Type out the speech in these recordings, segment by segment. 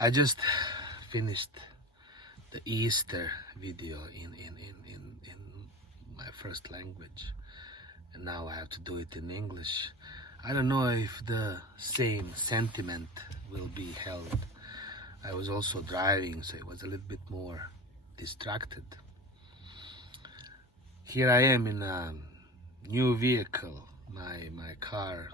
I just finished the Easter video in my first language, and now I have to do it in English. I don't know if the same sentiment will be held. I was also driving, so it was a little bit more distracted. Here I am in a new vehicle. My car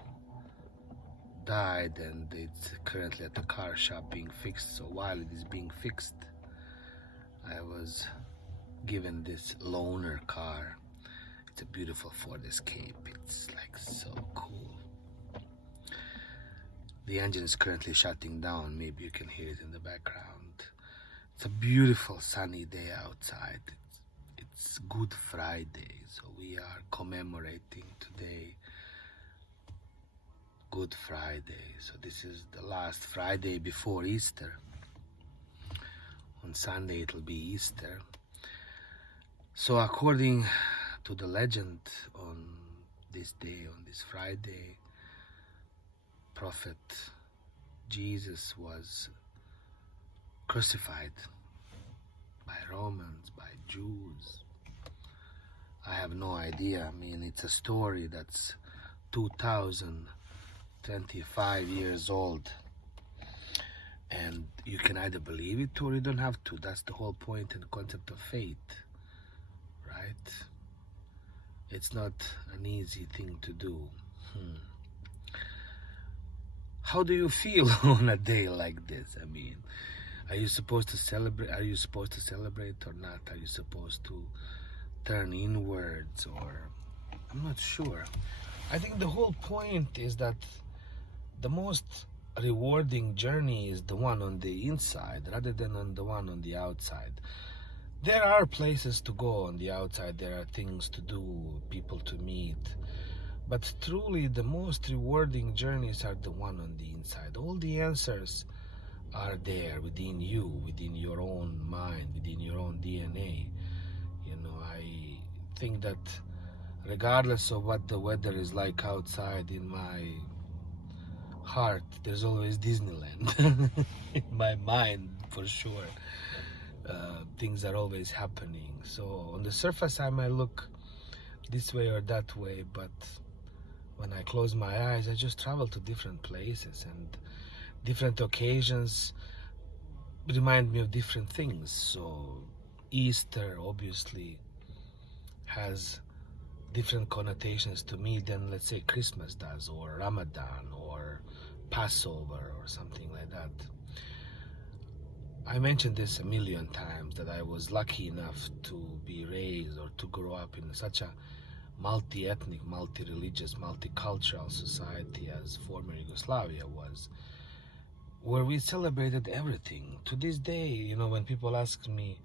died and it's currently at the car shop being fixed. So while it is being fixed, I was given this loaner car. It's a beautiful Ford Escape. It's like so cool. The engine is currently shutting down. Maybe you can hear it in the background. It's a beautiful sunny day outside. It's Good Friday, so we are commemorating today Good Friday. So this is the last Friday before Easter. On Sunday it'll be Easter. So according to the legend, on this day, on this Friday, Prophet Jesus was crucified by Romans, by Jews. I have no idea. I mean, it's a story that's 2025 years old, and you can either believe it or you don't have to. That's the whole point and concept of faith, right? It's not an easy thing to do. How do you feel on a day like this? I mean, are you supposed to celebrate? Are you supposed to celebrate or not? Are you supposed to turn inwards, or I'm not sure. I think the whole point is that the most rewarding journey is the one on the inside rather than on the one on the outside. There are places to go on the outside, there are things to do, people to meet, but truly the most rewarding journeys are the one on the inside. All the answers are there within you, within your own mind, within your own DNA. You know, I think that regardless of what the weather is like outside, in my heart there's always Disneyland. In my mind, for sure. Things are always happening. So on the surface I might look this way or that way, but when I close my eyes I just travel to different places, and different occasions remind me of different things. So Easter obviously has different connotations to me than, let's say, Christmas does, or Ramadan, or Passover, or something like that. I mentioned this a million times, that I was lucky enough to be raised or to grow up in such a multi-ethnic, multi-religious, multicultural society as former Yugoslavia was, where we celebrated everything. To this day, you know, when people ask me,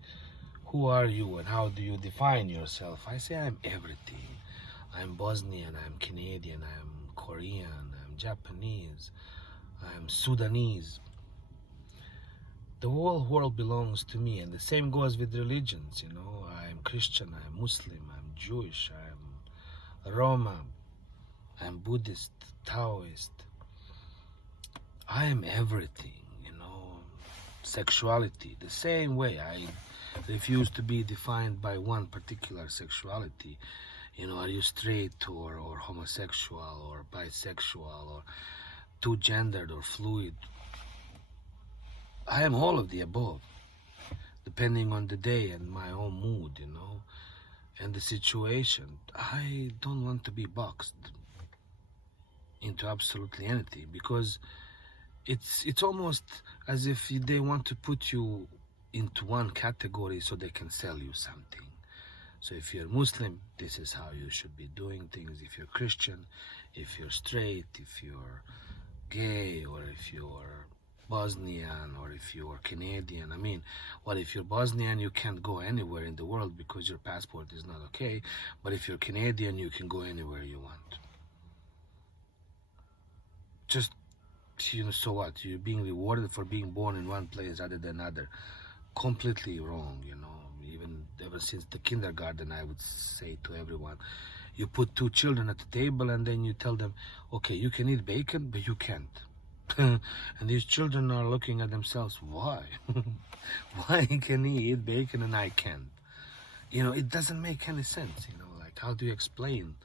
who are you and how do you define yourself, I say I'm everything. I'm Bosnian, I'm Canadian, I'm Korean, I'm Japanese, I'm Sudanese. The whole world belongs to me, and the same goes with religions. You know, I'm Christian, I'm Muslim, I'm Jewish, I'm Roma, I'm Buddhist, Taoist. I am everything, you know. Sexuality, the same way. I refuse to be defined by one particular sexuality. You know, are you straight or homosexual or bisexual or two-gendered or fluid? I am all of the above, depending on the day and my own mood, you know, and the situation. I don't want to be boxed into absolutely anything, because it's almost as if they want to put you into one category so they can sell you something. So if you're Muslim, this is how you should be doing things. If you're Christian, if you're straight, if you're gay, or if you're Bosnian, or if you're Canadian. I mean, well, if you're Bosnian, you can't go anywhere in the world because your passport is not okay. But if you're Canadian, you can go anywhere you want. Just, you know, so what? You're being rewarded for being born in one place rather than another. Completely wrong, you know. Even ever since the kindergarten, I would say to everyone, you put two children at the table and then you tell them, okay, you can eat bacon, but you can't. And these children are looking at themselves, why? Why can he eat bacon and I can't? It doesn't make any sense, like how do you explain?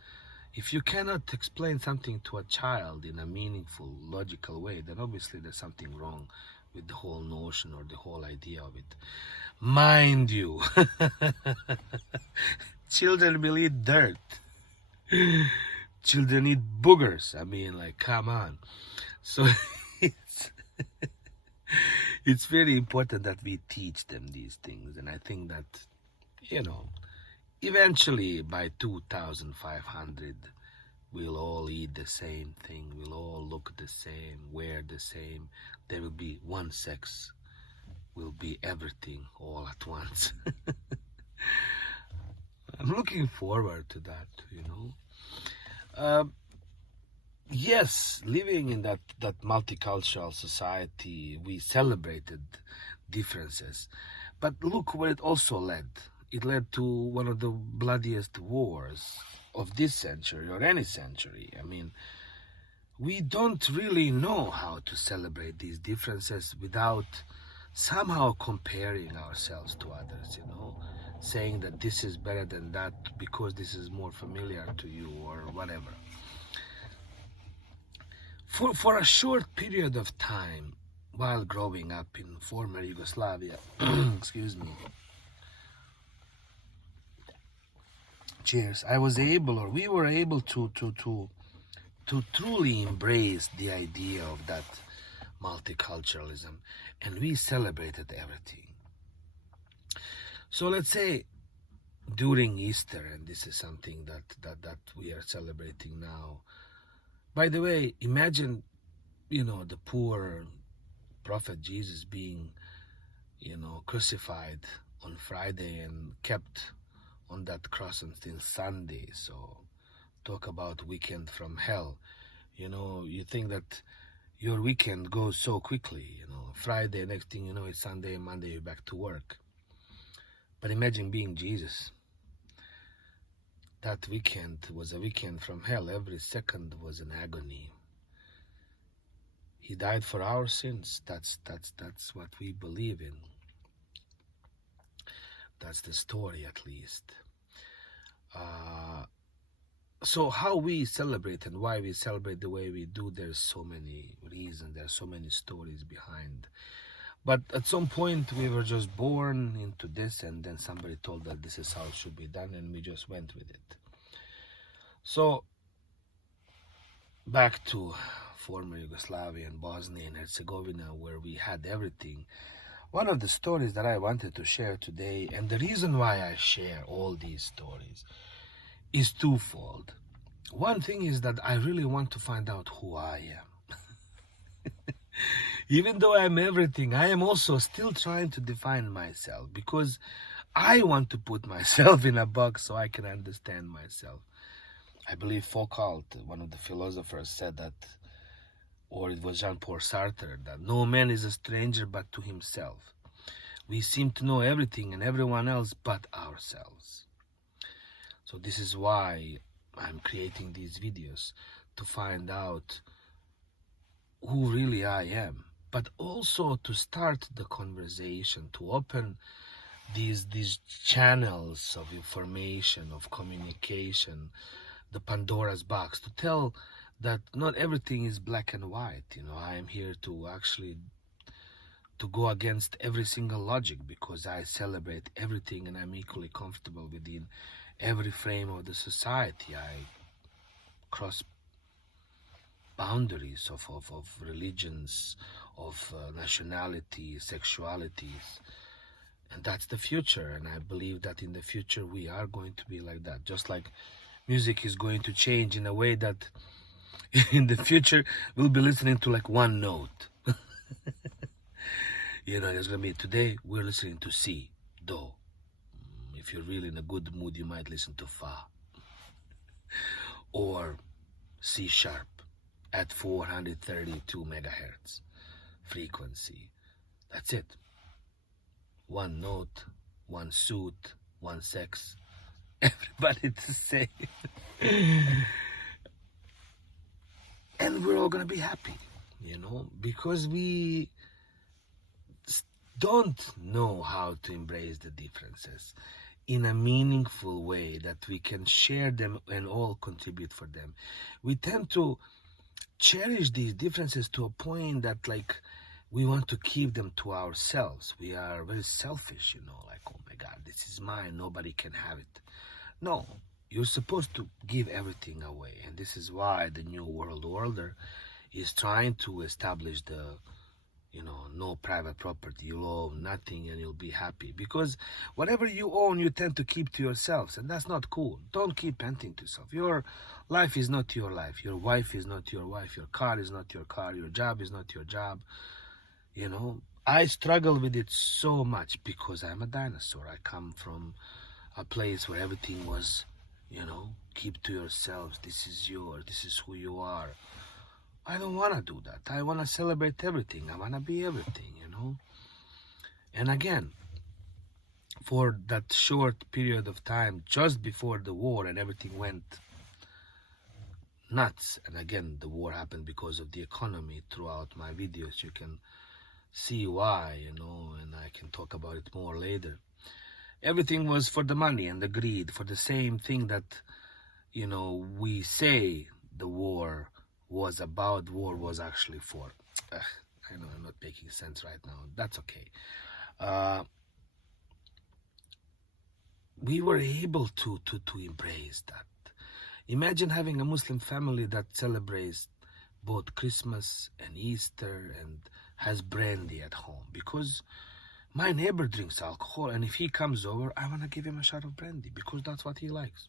If you cannot explain something to a child in a meaningful, logical way, then obviously there's something wrong with the whole notion or the whole idea of it. Mind you, children will eat dirt. Children eat boogers. I mean, like, come on. So it's very important that we teach them these things. And I think that, eventually by 2500, we'll all eat the same thing. We'll all look the same, wear the same. There will be one sex. Will be everything all at once. I'm looking forward to that, Yes, living in that multicultural society, we celebrated differences. But look where it also led. It led to one of the bloodiest wars of this century or any century. I mean, we don't really know how to celebrate these differences without somehow comparing ourselves to others, saying that this is better than that because this is more familiar to you or whatever. For a short period of time, while growing up in former Yugoslavia, excuse me, cheers, we were able to truly embrace the idea of that multiculturalism, and we celebrated everything. So let's say during Easter, and this is something that we are celebrating now. By the way, imagine, the poor prophet Jesus being, crucified on Friday and kept on that cross until Sunday. So talk about weekend from hell. You think that your weekend goes so quickly, Friday, next thing you know, it's Sunday, Monday, you're back to work. But imagine being Jesus. That weekend was a weekend from hell. Every second was an agony. He died for our sins. That's what we believe in. That's the story, at least. So how we celebrate and why we celebrate the way we do, there's so many reasons, there's so many stories behind. But at some point we were just born into this, and then somebody told that this is how it should be done, and we just went with it. So back to former Yugoslavia and Bosnia and Herzegovina, where we had everything. One of the stories that I wanted to share today, and the reason why I share all these stories, is twofold. One thing is that I really want to find out who I am. Even though I'm everything, I am also still trying to define myself, because I want to put myself in a box so I can understand myself. I believe Foucault, one of the philosophers, said that, or it was Jean-Paul Sartre, that no man is a stranger but to himself. We seem to know everything and everyone else but ourselves. So this is why I'm creating these videos, to find out who really I am, but also to start the conversation, to open these channels of information, of communication, the Pandora's box, to tell that not everything is black and white. I am here to actually to go against every single logic, because I celebrate everything and I'm equally comfortable within every frame of the society. I cross boundaries of religions, of nationalities, sexualities, and that's the future. And I believe that in the future we are going to be like that, just like music is going to change in a way that in the future we'll be listening to like one note. There's going to be, today we're listening to C, Do. If you're really in a good mood, you might listen to Fa. Or C sharp at 432 megahertz frequency. That's it. One note, one suit, one sex. Everybody the same. And we're all going to be happy. because we don't know how to embrace the differences in a meaningful way that we can share them and all contribute for them. We tend to cherish these differences to a point that, like, we want to keep them to ourselves. We are very selfish, like, oh my God, this is mine, nobody can have it. No, you're supposed to give everything away. And this is why the New World Order is trying to establish the no private property. You'll own nothing and you'll be happy. Because whatever you own, you tend to keep to yourselves. And that's not cool. Don't keep anything to yourself. Your life is not your life. Your wife is not your wife. Your car is not your car. Your job is not your job. I struggle with it so much because I'm a dinosaur. I come from a place where everything was, keep to yourselves. This is yours. This is who you are. I don't want to do that. I want to celebrate everything. I want to be everything, And again, for that short period of time, just before the war and everything went nuts, and again, the war happened because of the economy. Throughout my videos, you can see why, and I can talk about it more later. Everything was for the money and the greed, for the same thing that, we say the war was about. War was actually for. I know I'm not making sense right now. That's okay. We were able to embrace that. Imagine having a Muslim family that celebrates both Christmas and Easter and has brandy at home, because my neighbor drinks alcohol, and if he comes over, I want to give him a shot of brandy because that's what he likes.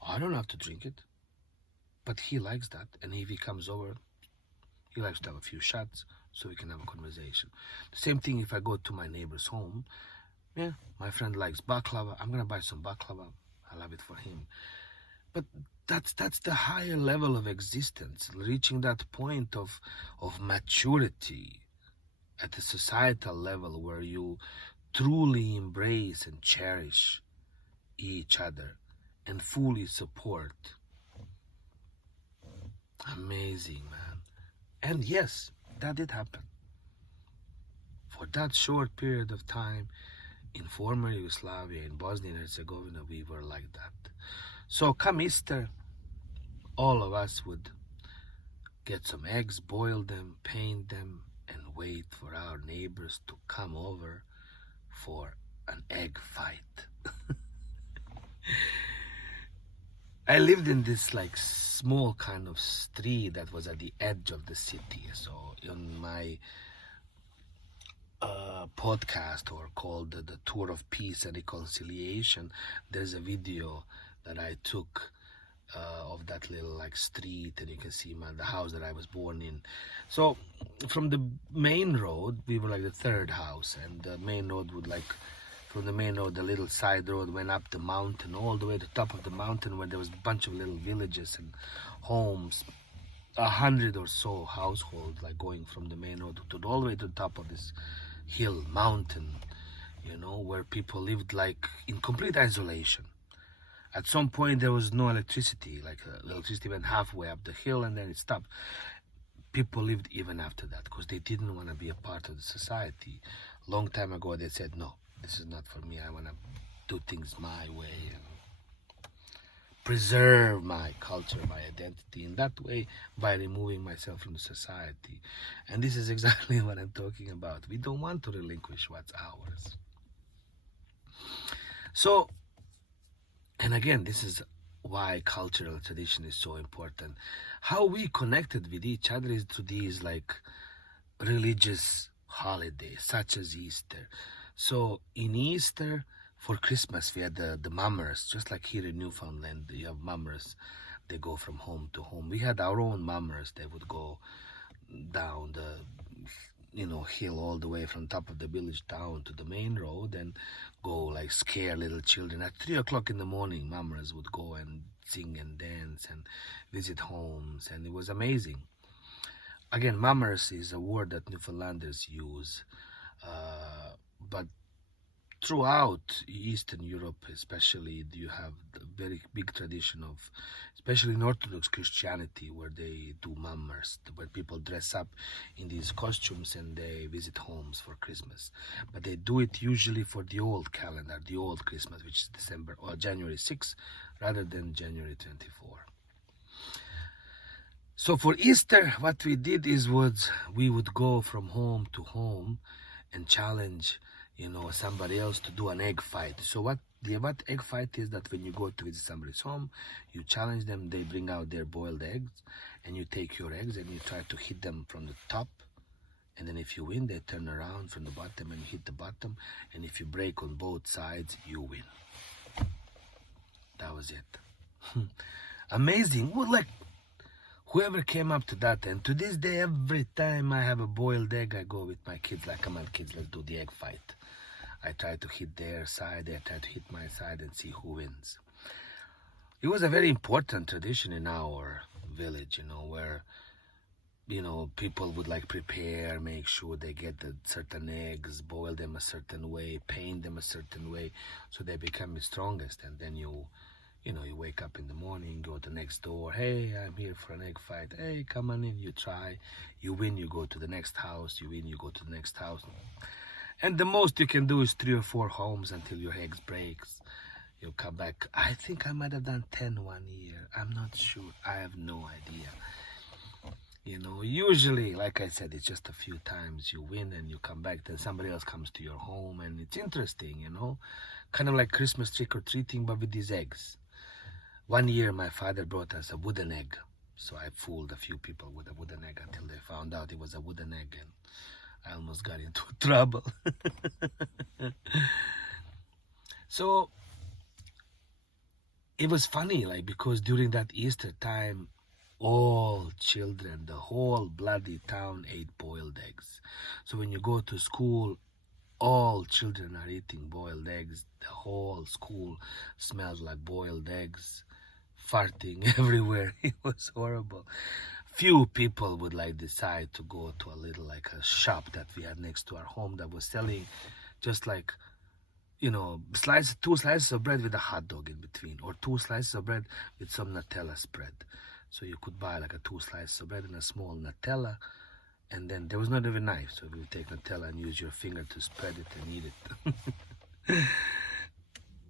I don't have to drink it, but he likes that, and if he comes over, he likes to have a few shots so we can have a conversation. The same thing if I go to my neighbor's home. Yeah, my friend likes baklava. I'm gonna buy some baklava. I'll have it for him. But that's the higher level of existence, reaching that point of maturity at the societal level where you truly embrace and cherish each other and fully support. Amazing, man. And yes, that did happen. For that short period of time in former Yugoslavia, in Bosnia and Herzegovina, we were like that. So come Easter, all of us would get some eggs, boil them, paint them, and wait for our neighbors to come over for an egg fight. I lived in this like small kind of street that was at the edge of the city. So in my podcast, or called the Tour of Peace and Reconciliation, there's a video that I took of that little like street, and you can see the house that I was born in. So from the main road, we were like the third house, and the main road would like, from the main road, the little side road went up the mountain all the way to the top of the mountain, where there was a bunch of little villages and homes, 100 or so households, like going from the main road to all the way to the top of this hill mountain, where people lived like in complete isolation. At some point there was no electricity, like electricity went halfway up the hill and then it stopped. People lived even after that because they didn't want to be a part of the society. Long time ago they said, no, this is not for me. I want to do things my way and preserve my culture, my identity in that way, by removing myself from the society. And this is exactly what I'm talking about. We don't want to relinquish what's ours. So, and again, this is why cultural tradition is so important. How we connected with each other is through these like religious holidays, such as Easter. So in Easter, for Christmas, we had the mummers, just like here in Newfoundland, you have mummers. They go from home to home. We had our own mummers. They would go down the hill all the way from top of the village down to the main road and go like scare little children. At 3 o'clock in the morning, mummers would go and sing and dance and visit homes, and it was amazing. Again, mummers is a word that Newfoundlanders use, but throughout Eastern Europe, especially, you have the very big tradition of, especially in Orthodox Christianity, where they do mummers, where people dress up in these costumes and they visit homes for Christmas. But they do it usually for the old calendar, the old Christmas, which is December or January 6th, rather than January 24. So for Easter, what we did was we would go from home to home and challenge, somebody else to do an egg fight. So what egg fight is that when you go to visit somebody's home, you challenge them, they bring out their boiled eggs, and you take your eggs and you try to hit them from the top. And then if you win, they turn around from the bottom and hit the bottom. And if you break on both sides, you win. That was it. Amazing. Well, like, whoever came up to that, and to this day, every time I have a boiled egg, I go with my kids, like, come on, kids, let's do the egg fight. I try to hit their side, they try to hit my side, and see who wins. It was a very important tradition in our village, where, people would like prepare, make sure they get the certain eggs, boil them a certain way, paint them a certain way, so they become the strongest. And then you wake up in the morning, go to next door, hey, I'm here for an egg fight, hey, come on in, you try, you win, you go to the next house, you win, you go to the next house. And the most you can do is 3 or 4 homes until your eggs breaks. You come back. I think I might have done 10 one year. I'm not sure. I have no idea. Usually, like I said, it's just a few times you win and you come back, then somebody else comes to your home, and it's interesting, kind of like Christmas trick-or-treating, but with these eggs. One year, my father brought us a wooden egg. So I fooled a few people with a wooden egg until they found out it was a wooden egg, and I almost got into trouble. So it was funny, like, because during that Easter time, all children, the whole bloody town ate boiled eggs. So when you go to school, all children are eating boiled eggs. The whole school smells like boiled eggs, farting everywhere. It was horrible. Few people would decide to go to a little a shop that we had next to our home that was selling just 2 slices of bread with a hot dog in between, or 2 slices of bread with some Nutella spread. So you could buy a 2 slices of bread and a small Nutella, and then there was not even a knife, so you would take Nutella and use your finger to spread it and eat it.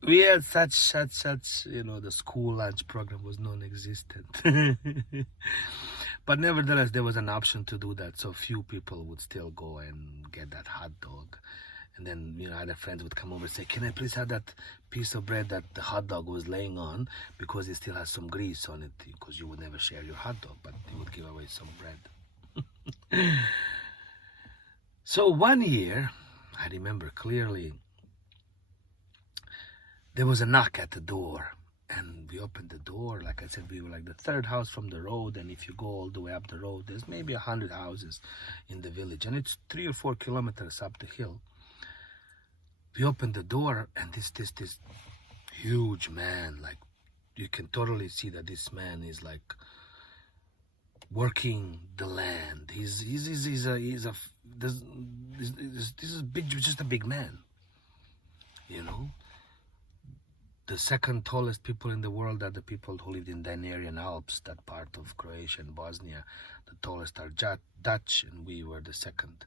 We had such, the school lunch program was non-existent. But nevertheless, there was an option to do that, so few people would still go and get that hot dog. And then, other friends would come over and say, can I please have that piece of bread that the hot dog was laying on, because it still has some grease on it, because you would never share your hot dog, but you would give away some bread. So one year, I remember clearly, there was a knock at the door, and we opened the door. Like I said, we were the 3rd house from the road, and if you go all the way up the road, there's maybe 100 houses in the village, and it's 3 or 4 kilometers up the hill. We opened the door, and this huge man, you can totally see that this man is working the land. This is big, just a big man, The second tallest people in the world are the people who lived in the Danarian Alps, that part of Croatia and Bosnia. The tallest are Dutch, and we were the second.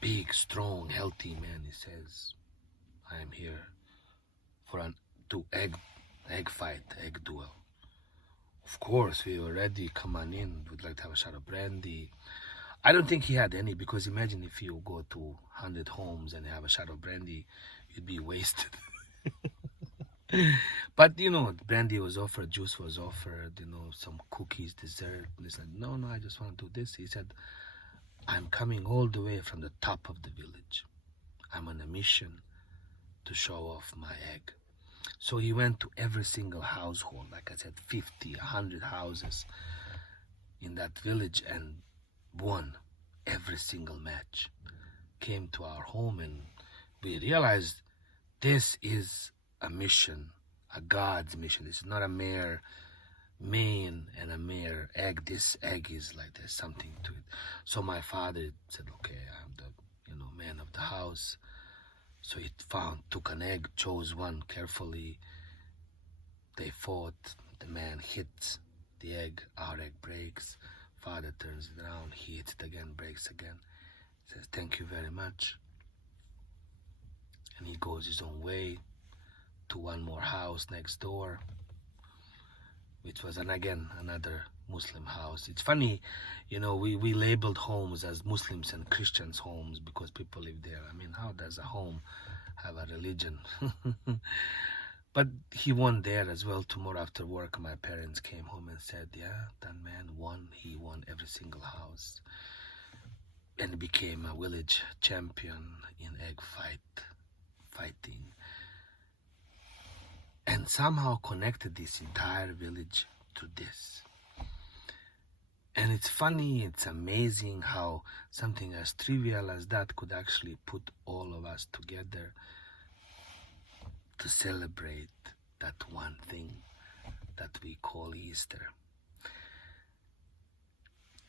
Big, strong, healthy man, he says, I am here for egg fight, egg duel. Of course, we were ready, come on in, we'd like to have a shot of brandy. I don't think he had any, because imagine if you go to 100 homes and have a shot of brandy, you'd be wasted. But, brandy was offered, juice was offered, some cookies, dessert. And he said, no, I just want to do this. He said, I'm coming all the way from the top of the village. I'm on a mission to show off my egg. So he went to every single household, like I said, 50, 100 houses in that village, and won every single match. Came to our home, and we realized this is a mission, a God's mission. This is not a mere main and a mere egg. This egg is there's something to it. So my father said, okay, I'm the man of the house. So it took an egg, chose one carefully. They fought. The man hits the egg. Our egg breaks. Father turns it around. He hits it again, breaks again. Says, thank you very much. And he goes his own way to one more house next door, which was again another Muslim house. It's funny, we labeled homes as Muslims and Christians homes because people live there. I mean, how does a home have a religion? But he won there as well. Tomorrow after work, my parents came home and said, yeah, that man won. He won every single house and became a village champion in egg fighting. And somehow connected this entire village to this. And it's funny, it's amazing how something as trivial as that could actually put all of us together to celebrate that one thing that we call Easter.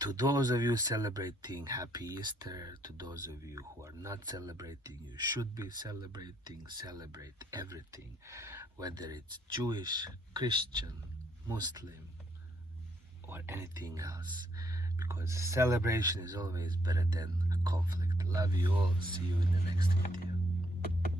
To those of you celebrating Happy Easter, to those of you who are not celebrating, you should be celebrating. Celebrate everything, whether it's Jewish, Christian, Muslim, or anything else, because celebration is always better than a conflict. Love you all. See you in the next video.